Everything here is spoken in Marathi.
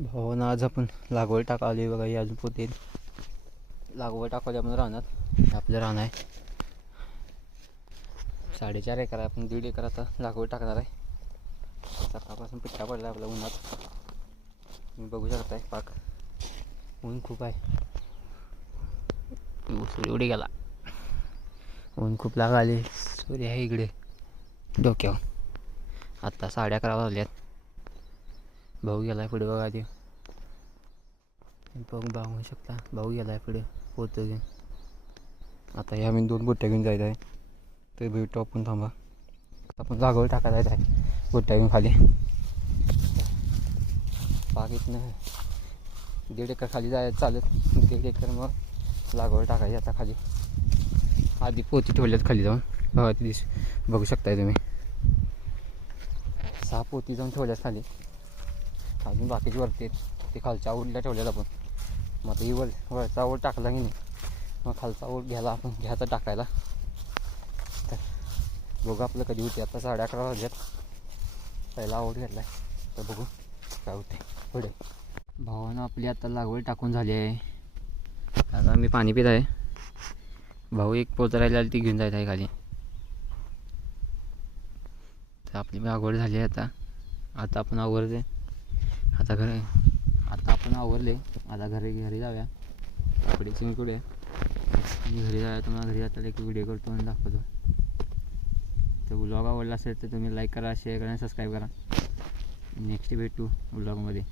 भावानं आज आपण लागवड टाकाली बघा. ही अजून पोते लागवड टाकाली आपण रानात. आपलं रान आहे 4.5 एकर आहे. आपण 1.5 एकर आता लागवड टाकणार आहे. सकाळपासून पिट्टा पडला आपल्या उन्हात. तुम्ही बघू शकताय पाक ऊन खूप आहे. सूर्य उडी गेला. ऊन खूप लागाले. सूर्य आहे इकडे डोक्यावर. आत्ता 11:30 वाजल्यात. भाऊ गेलाय पुढे बघा. ते बघू शकता भाऊ गेलाय पुढे पोतं घेऊन. आता हे आम्ही 2 बुट्ट्या घेऊन जायचं आहे. ते भेटू आपण. थांबा आपण लागवड टाकायला जायचं आहे बुट्ट्या घेऊन खाली. पाक इथनं 1.5 एकर खाली जायचं चालत. 1.5 एकर मग लागवड टाकायची आता खाली. आधी पोती ठेवल्यात खाली जाऊन बघा. ती बघू शकताय तुम्ही. 6 पोती जाऊन ठेवल्यात खाली. अजून बाकीची वरती ते खालच्या आवडल्या ठेवल्यात आपण. मग आता ही वरचा आवड टाकला की नाही मग खालचा आवड घ्यायचा टाकायला. तर बघू आपलं कधी होते. आता 11:30 वाजल्यात. पहिला आवड घेतला आहे तर बघू काय होते पुढे. भावानं आपली आता लागवड टाकून झाली आहे. आता मी पाणी पित आहे. भाऊ एक पोतं राहिला ती घेऊन जायचं आहे खाली. तर आपली लागवड झाली आहे. आता आपण आवरते. आता आपण आवरले. आता घरी जाऊया. कपडे चेंज करूया. घरी जाऊया. तुम्हाला घरी जाताना एक व्हिडिओ करतो आणि दाखवतो. तर व्लॉग आवडला असेल तर तुम्ही लाईक करा, शेअर करा आणि सबस्क्राईब करा. नेक्स्ट भेटू व्लॉगमध्ये.